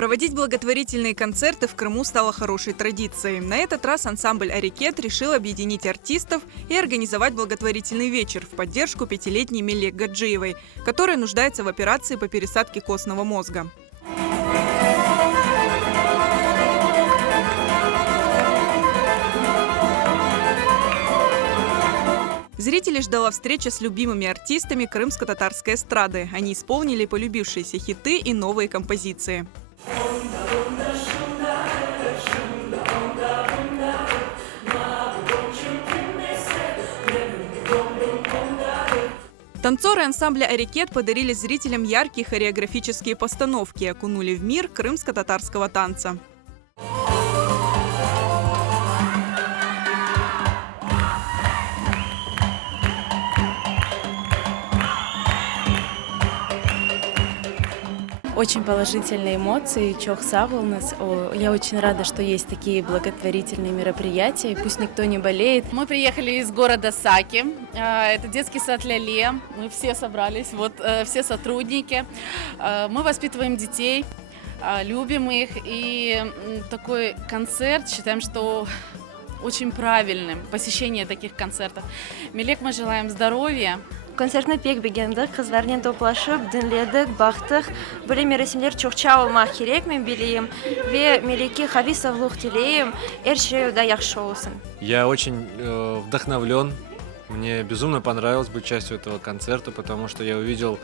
Проводить благотворительные концерты в Крыму стало хорошей традицией. На этот раз ансамбль «Арикет» решил объединить артистов и организовать благотворительный вечер в поддержку пятилетней Мелек Гаджиевой, которая нуждается в операции по пересадке костного мозга. Зрителей ждала встреча с любимыми артистами крымско-татарской эстрады. Они исполнили полюбившиеся хиты и новые композиции. Танцоры ансамбля «Арикет» подарили зрителям яркие хореографические постановки и окунули в мир крымско-татарского танца. Очень положительные эмоции, чох сагылныз. Я очень рада, что есть такие благотворительные мероприятия, пусть никто не болеет. Мы приехали из города Саки, это детский сад Ляле, мы все собрались, вот все сотрудники. Мы воспитываем детей, любим их, и такой концерт считаем, что очень правильным, посещение таких концертов. Мелек, мы желаем здоровья. Концертны пек бегенді, қызлармен топлашып, дінледік, бақтық. Бұл мересімдер чоқча олмақ керек, мен білейім. Ве Мелеке хави сағлық тілейім, әршеуді яқшы олсын. Я очень вдохновлен. Мне безумно понравилось быть частью этого концерта, потому что я увидел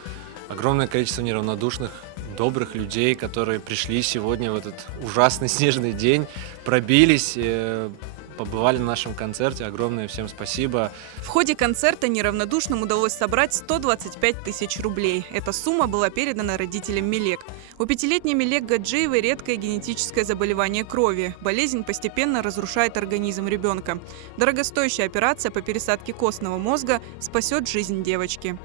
огромное количество неравнодушных, добрых людей, которые пришли сегодня в этот ужасный снежный день, пробились, побывали на нашем концерте. Огромное всем спасибо. В ходе концерта неравнодушным удалось собрать 125 тысяч рублей. Эта сумма была передана родителям Мелек. У пятилетней Мелек Гаджиевой редкое генетическое заболевание крови. Болезнь постепенно разрушает организм ребенка. Дорогостоящая операция по пересадке костного мозга спасет жизнь девочки.